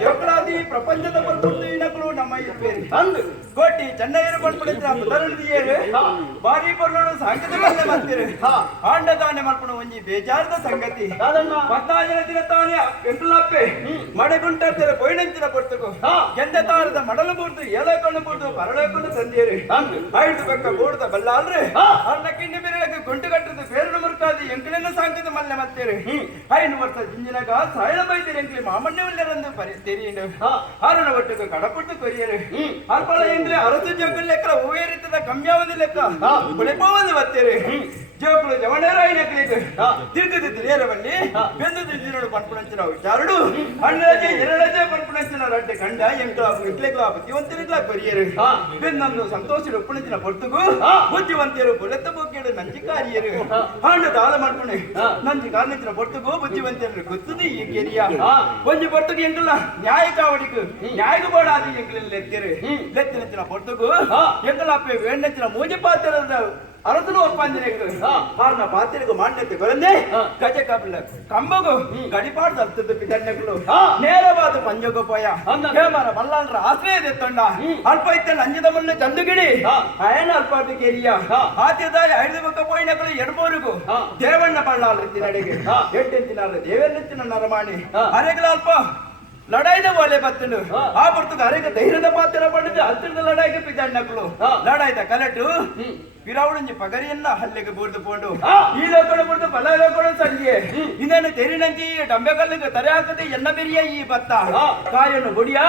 ಜೋಕುಲಾದಿ ಪ್ರಪಂಚದ ಬರ್ಬಿಟ್ಟು ಇಣಕಲು ನಮ್ಮ ಇರುವೇರು ಕೋಟಿ ಚೆನ್ನೈರು ಬಂದ್ಬಿಡಿದ್ರೆ ಮೊದಲನೇದಿಯೇರು ಬಾರಿ ಬರ್ಲೋಡು ಸಾಂಗತಿಕಲ್ಲೇ ಮಾಡ್ತೀರಿ ಆಂಡದಾನೆ ಮಾಡ್ಕೊಂಡು ಒಂಜಿ ಬೇಜಾರದ ಸಂಗತಿ 14 ದಿನ ತಾನೇ ಎಂಟುಲಪ್ಪೆ ಮಡೆಗುಂಟರ್ತಾರೆ ಪೊಯ್ನಂಚಿನ ಪೊರ್ತಕು ಎಂದ ತಾರದ ಮಡಲು ಬೂರ್ದು ಏಳಕೊಂಡು ಬೂರ್ದು ಪರಳಕೊಂಡು ತಂದೇರಿ ಐದು ಬೆಕ್ಕ ಬೂಡ್ದ ಬಲ್ಲ ಅಲ್ರಿ ಅರ್ಧ ಕಿಂಡಿ ಬೆರಳಕ್ಕೆ ಗುಂಟು ಕಟ್ಟದು ಬೇರನ ಮುರ್ಕಾದಿ ಎಂಕಲನ್ನ ಸಾಂಕದ ಮಲ್ಲೆ ಮತ್ತೇರಿ 5 ವರ್ಷ ಜಿಂಜಿನಾಗ ಸಾಯಳ ಬೈದಿರಿ ಎಂಕ್ಲಿ ಮಾಮಣ್ಯವಲ್ಲರಂದು ಪರಿಸ್ಥಿತಿ ಆರಣ ಒಟ್ಟಿಗೆ ಕಡಪಟ್ಟು ಕೊರಿಯರು ಅರ್ಪಳ ಎಂದ್ರೆ ಅರಸು ಜೋಕಲ್ ಲೆಕ್ಕ ಹೂವೇರಿತದ ಕಮ್ಯಾವಧಿ ಲೆಕ್ಕ ಕುಳಿಪವದು ಬತ್ತೇರಿ ಜೋಕುಳು ಜವಣರಾಯಿನ ಕ್ಲಿಕ್ ತಿರುಗದು ತಿಳಿಯರವಲ್ಲಿ ಬೆಂದು ತಿರುಗಿನೋಡು ಪಂಪುಣಂಚಿನ ವಿಚಾರಡು ಹಣ್ಣರಜೆ ಎರಡಜೆ ಪಂಪುಣಂಚಿನ ರಡ್ಡೆ ಕಂಡ ಎಂಕ್ಲ ಇಟ್ಲೆಕ್ಲ ಬುದ್ಧಿವಂತರಿಗ್ಲ ಕೊರಿಯರು ಬೆನ್ನೊಂದು ಸಂತೋಷ ಉಪ್ಪುಣಂಚಿನ ಪೊರ್ತುಗು ಬುದ್ಧಿವಂತರು ಬುಲೆತ್ತ ಬೋಕಿಯಡು ನಂಜಿಕಾರಿಯರು ಹಣ್ಣು ದಾಳ ಮಾಡ್ಕೊಂಡೆ ನಂಜಿ ಕಾರಣಂಚಿನ ಪೊರ್ತುಗು ಬುದ್ಧಿವಂತರು ಗೊತ್ತದು ಈ ಕೆರಿಯ ಒಂಜಿ ಪೊರ್ತುಗು ಎಂಕಲ್ಲ ನ್ಯಾಯ ಕಾವಡಿಗೂ ನ್ಯಾಯಗೂ ಬೋಡಾದಿ ಎಂಕಲಲ್ಲಿ ಲೆತ್ತರು ಲೆತ್ತಿನಂಚಿನ ಪೊರ್ತುಗು ಎಂಕಲ ಅಪ್ಪೆ ವೇಣ್ಣಂಚಿನ ಮೂಜಿ ಪಾತ್ರದ ಅರಸನು ಒಪ್ಪಂದಿರೇಕು ಆರ್ನ ಪಾತ್ರೆಗೂ ಮಾನ್ಯತೆ ಕೊರಂದೆ ಗಜ ಕಪಿಲ ಕಂಬಗು ಗಡಿಪಾಡು ತರ್ತದ್ದು ಪಿತಣ್ಣಗಳು ನೇರವಾದ ಪಂಜೋಗ ಪೋಯ ಹೇಮರ ಬಲ್ಲಾಂದ್ರ ಆಶ್ರಯದೆತ್ತೊಂಡ ಅಲ್ಪ ಇತ್ತ ಅಂಜದ ಮುನ್ನ ಚಂದುಗಿಡಿ ಅಯನ ಅಲ್ಪಾದ ಕೇರಿಯ ಆದ್ಯದಾಯ 5 ಬಕ್ಕ ಪೋಯಿನಗಳು ಎಡಬೋರಿಗೂ ದೇವಣ್ಣ ಬಳ್ಳಾಲ ರೀತಿ ನಡೆಗೆ ಎಂಟೆಂಚಿನ ದೇವೆನ್ನೆಚ್ಚಿನ ನರಮಾಣಿ ಅರೆಗಳ ಅಲ್ಪ ಲಡಾಯಿದ ಒಲೆ ಬತ್ತನು ಆ ಬರ್ತದ ಅರೆಗ ಧೈರ್ಯದ ಪಾತ್ರ ಪಡೆದು ಹತ್ತಿರದ ಲಡಾಯಿಗೆ ಪಿತಣ್ಣಗಳು ಲಡಾಯಿದ ಕಲಟು ವಿರಾವಣಂಜಿ ಪಗರಿಯನ್ನ ಹಲ್ಲೆಗೆ ಬೂರ್ದು ಪೋಂಡು ಈ ಲೋಕಡು ಬುರ್ದು ಬಲ ಲೋಕಡು ಸಂಜೆ ಇನ್ನೇನು ತೆರಿನಂಜಿ ಡಂಬೆಗಲ್ಲಿಗೆ ತರೆ ಹಾಕದೆ ಎನ್ನ ಬೆರಿಯ ಈ ಬತ್ತ ಕಾಯನು ಬುಡಿಯ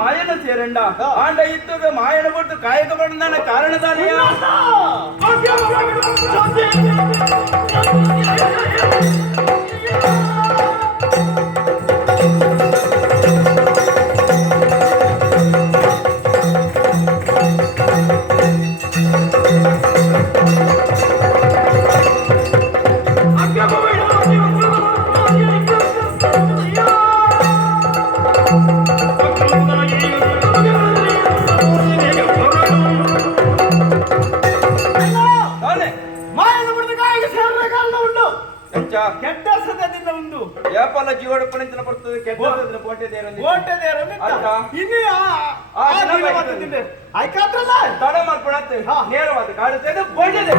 ಮಾಯನ ಸೇರಂಡ ಆಂಡ ಇತ್ತು ಮಾಯನ ಬುಡ್ದು ಕಾಯಕ ಬಣ್ಣ ಕಾರಣದಾನೆಯ ಯಾಪಲ್ಲ ಜೀವಡ ಪಣಿಂಚನ ಬರ್ತದೆ ಕೆಟ್ಟ ತಡ ಮಾಡ್ಕೊಳತ್ತೆ ನೇರವಾದ ಕಾಡುತ್ತೆ ಬೋಟದೆ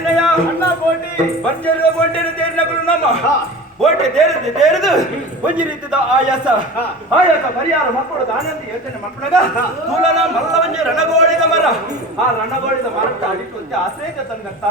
ಏನಯ್ಯ ಅಣ್ಣ ಕೋಟಿ ಬರ್ಜರ ಬೋಟಿನ ತೇರಿನಗಳು ನಮ್ಮ ಬೋಟೆ ತೇರಿದು ಒಂಜಿ ರೀತಿದ ಆಯಾಸ ಪರಿಹಾರ ಮಕ್ಕಳು ಆನಂದ ಯೋಚನೆ ಮಕ್ಕಳಾಗ ತುಲನ ಮಲ್ಲ ಒಂಜಿ ರಣಗೋಳಿದ ಮರ ಆ ರಣಗೋಳಿದ ಮರಕ್ಕೆ ಅಡಿಕೊಂತೆ ಆಶ್ರಯ ತಂಗತ್ತ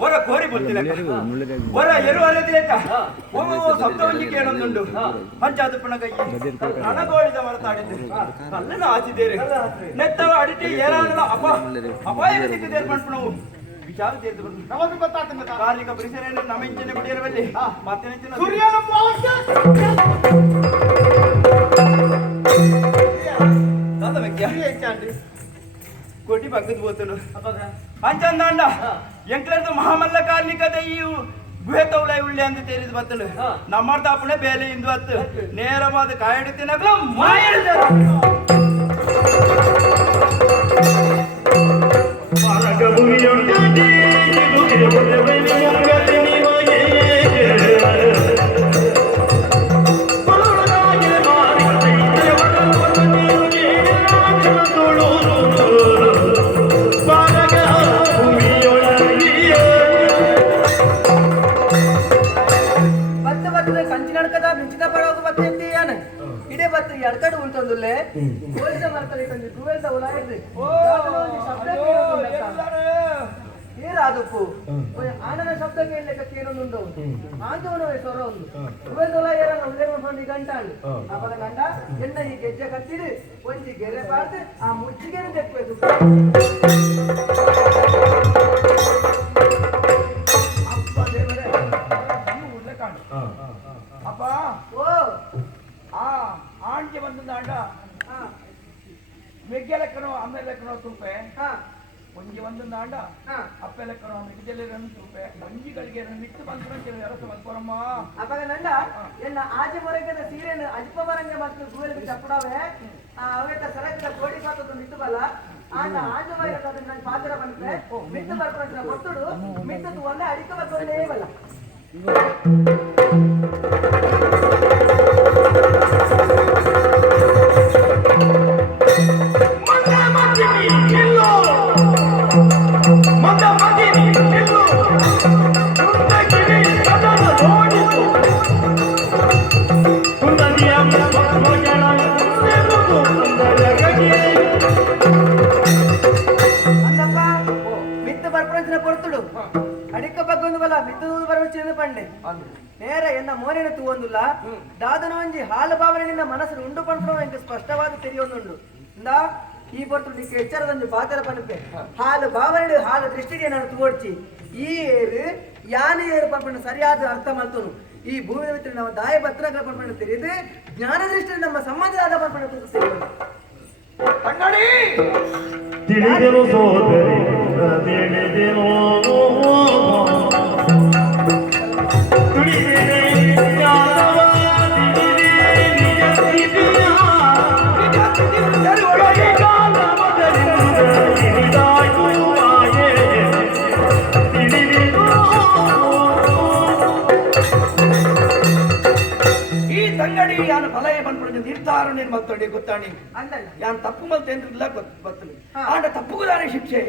ಹೊರ ಕೋರಿ ಬರ್ತಿಲ್ಲ ಹೊರ ಎರು ಅರದಿಲೆಕ್ಕ ಸಪ್ತ ಒಂಜಿ ಕೇಳೊಂದುಂಡು ಪಂಚಾಯತ್ ಪುನಃ ರಣಗೋಳಿದ ಮರತಾಡಿದ್ದು ಅಲ್ಲನ ಆಚಿದ್ದೇರಿ ನೆತ್ತವ ಅಡಿಟಿ ಏರಾದ ಅಪಾಯ ಸಿಕ್ಕಿದ್ದೇರು ಪಂಪಣವು ವಿಚಾರ ತೀರ್ದು ಬಂದು ನಮಗೆ ಗೊತ್ತಾಗ್ತದೆ ಕಾರ್ಮಿಕ ಪರಿಸರ ನಮ್ಮ ಇಂಚನೆ ಬಿಡಿರಬಲ್ಲಿ ಮತ್ತೆ ಸೂರ್ಯನ ಕೋಟಿ ಬಗ್ಗದ್ ಬೋತನು ಅಂಚಂದಾಂಡ ಎಂಕ್ಲರ್ದು ಮಹಾಮಲ್ಲ ಕಾರ್ಮಿಕದ ಈ ಗುಹೆ ತೌಳ ಉಳ್ಳಿ ಅಂತ ತೇರಿದ್ ಬತ್ತಲು ನಮ್ಮರ್ದ ಅಪ್ಪಣೆ ಬೇಲೆ ಇಂದು ಹತ್ತು ನೇರವಾದ ಕಾಯಿಡುತ್ತಿನಾಗ್ಲ ಮಾಯಿಡ ಎಡ್ಕಡೆ ಉಳ್ತಂದುಲ್ಲೆ ಗೋಲ್ದ ಮರ್ತಲೆ ಕಂದು ಗುವೆಲ್ದ ಉಲಾಯಿದ್ರಿ ಏರಾದಪ್ಪು ಆನನ ಶಬ್ದ ಕೇಳಲಿಕ್ಕೆ ಏನೊಂದು ಆಂತವನವೇ ಸ್ವರ ಒಂದು ಗುವೆಲ್ದ ಉಲ ಏರ ಒಂದೇ ಒಂದು ಗಂಟಾಂಡು ಅಪದ ಗಂಡ ಎಣ್ಣ ಈ ಗೆಜ್ಜೆ ಕತ್ತಿಡು ಒಂಜಿ ಗೆರೆ ಪಾರ್ದು ಆ ಮುಚ್ಚಿಗೆನೆ ತೆಕ್ಬೇಕು ಅಪ್ಪ ದೇವರೇ ಉಳ್ಳೆ ಕಾಣು ಅಪ್ಪ ಓ ಆಂಟಿ ಬಂದ ಅಂಡ ಮೆಗ್ಗೆ ಲೆಕ್ಕನೋ ಅಮ್ಮ ಲೆಕ್ಕನೋ ತುಪ್ಪೆ ಒಂಜಿ ಒಂದು ಅಂಡ ಅಪ್ಪ ಲೆಕ್ಕನೋ ಮೆಗ್ಗೆಲೆ ತುಪ್ಪೆ ಒಂಜಿಗಳಿಗೆ ಮಿಟ್ಟು ಬಂತು ಎರಸ ಬಂದ್ಕೊರಮ್ಮ ಅಪ್ಪ ನಂಡ ಎನ್ನ ಆಜೆ ಮೊರಗದ ಸೀರೆನ ಅಜ್ಪ ಬರಂಗೆ ಮತ್ತು ಗುವೆಲ್ಗೆ ಚಪ್ಪಡಾವೆ ಅವೇತ ಸರಕದ ಕೋಡಿ ಪಾತದ ಮಿಟ್ಟು ಬಲ್ಲ ಆಂಡ ಆಜೆ ಮೊರಗದ ನನ್ನ ಪಾತ್ರ ಬಂದ್ರೆ ಮಿಟ್ಟು ಬರ್ಕೊಂಡು ಕೊತ್ತುಡು ಮಿಟ್ಟದು ಒಂದೇ ಅಡಿಕ ಬರ್ಕೊಂಡೇ ಬಲ್ಲ ಅಡಿಕ ಬಗ್ಗೊಂದು ಬಲ ಮಿತ್ತು ಬರಚಿನ ಪಂಡೆ ನೇರ ಎನ್ನ ಮೋರಿನ ತೂವೊಂದುಲ್ಲ ದಾದನ ಒಂಜಿ ಹಾಲು ಭಾವನೆಯಿಂದ ಮನಸ್ಸು ಉಂಡು ಪಂಪಣ ಎಂಕ ಸ್ಪಷ್ಟವಾದ ತೆರೆಯೊಂದುಂಡು ಇಂದ ಈ ಬರ್ತು ನಿಕ್ಕೆ ಎಚ್ಚರದೊಂದು ಪಾತ್ರ ಪನಪೆ ಹಾಲು ಭಾವನೆ ಹಾಲು ದೃಷ್ಟಿಗೆ ನಾನು ತೋಡ್ಚಿ ಈ ಏರು ಯಾನೆ ಏರು ಪಂಪಣ ಸರಿಯಾದ ಅರ್ಥ ಮಾಡ್ತೋನು ಈ ಭೂಮಿ ಮಿತ್ರ ನಮ್ಮ ದಾಯ ಪತ್ರಗಳ ಪಂಪಣ ತೆರೆದು ಜ್ಞಾನ ದೃಷ್ಟಿ ನಮ್ಮ ಸಂಬಂಧದ ಪಂಪಣ ತಿಳಿದೆನು ಸೋದರಿ ತಿಳಿದೆನು ತಂಗಡಿ ಯಾನು ಫಲಯ ಬಂದ್ಬಿಡ ನಿರ್ಧಾರ ಮಲ್ತೊಂಡಿ ಗೊತ್ತಾಣಿ ಯಾನ್ ತಪ್ಪು ಮಲ್ತೇನ್ರಿಲ್ಲ ಬತ್ತಲು ಆಂಡ ತಪ್ಪುಗುದಾನೆ ಶಿಕ್ಷೆ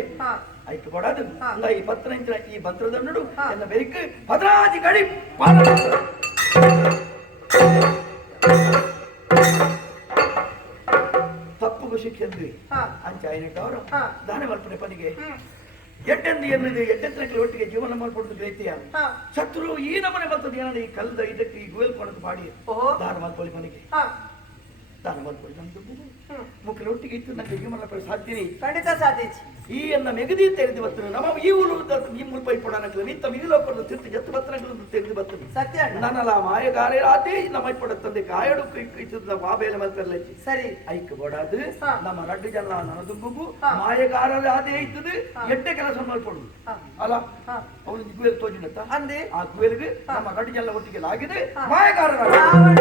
ಐಕ್ ಕೊಡದು ಹಾ. ಈ ಪತ್ರ ಇಂಚಿನ ಈ ಮಂತ್ರದ ನೋಡು ಹಾ. ಎನ್ನ ಬೆರಿಕ್ ಭದ್ರಾದಿ ಗಡಿ ಪಾಲನ ತಪ್ಪುಗೂ ಶಿಕ್ಷೆ ಹಾ. ಅಂಚ ಐನಟ್ಟವರು ಹಾ. ದಾನ ಮಲ್ಪನೆ ಪನಿಗೆ ಹ್ಮ್. ಎಟ್ಟೆಂದು ಎನ್ನುವುದು ಎಟ್ಟೆತ್ತರಕ್ಕೆ ಒಟ್ಟಿಗೆ ಜೀವನ ಮಾಡ್ಕೊಡುದು ಬೇತಿಯ ಹಾ. ಶತ್ರು ಈ ನಮನೆ ಬರ್ತದೆ ಏನಾದ್ರು ಈ ಕಲ್ಲದ ಇದಕ್ಕೆ ಈ ಗುವೆಲ್ ಕೊಡದು ಮಾಡಿ ಓಹೋ. ದಾನ ಮಲ್ಪೊಳಿ ಮನೆಗೆ ಹಾ. ದಾನ ಮಲ್ಪೊಳಿ ನಮ್ದು ಹ್ಮ್. ಮುಖ್ಯರೊಟ್ಟಿಗೆ ಇತ್ತು ನನಗೆ ಜೀವನ ಮಾಡ್ಕೊಳ್ಳೋ ಸಾಧ್ಯನೇ ಖಂಡಿತ ಸಾಧಿಸಿ ಈ ಎನ್ನ ಮೆಗದಿ ತೆರೆದು ಬರ್ತದೆ ನಮ್ಮ ಈ ಊರು ಈ ಮುಲ್ಪೈ ಪೊಡನಕ್ಲ ನಿಂತ ಮಿಗಿಲೋಕೊಂಡು ತಿರ್ತಿ ಜತ್ತು ಬತ್ತನಗಳನ್ನು ತೆರೆದು ಬರ್ತದೆ ಸತ್ಯ ಅಣ್ಣ ನನ್ನಲ್ಲ ಮಾಯಗಾರೆ ರಾತೆ ನಮ್ಮ ಪಡತ್ತಂದೆ ಕಾಯಡು ಇತ್ತು ಬಾಬೇಲೆ ಮಲ್ಪೆಲ್ಲ ಸರಿ ಐಕ್ ಬೋಡಾದು ಹಾ. ನಮ್ಮ ರಡ್ಡು ಜನ ನನದುಂಬು ಹಾ. ಮಾಯಗಾರರ ಅದೇ ಇದ್ದದು ಹಾ. ಎಡ್ಡೆ ಕೆಲಸ ಮಾಡ್ಕೊಡುದು ಹಾ. ಅಲ್ಲ ಹಾ. ಅವನು ಗುವೆಲ್ ತೋಜಿನತ್ತ ಅಂದೆ ಆ ಗುವೆಲ್ಗೆ ಹಾ. ನಮ್ಮ ರಡ್ಡು ಜನ ಒಟ್ಟಿಗೆ ಆಗಿದೆ ಹಾ. ಮಾಯಗಾರರ ರಾವಣ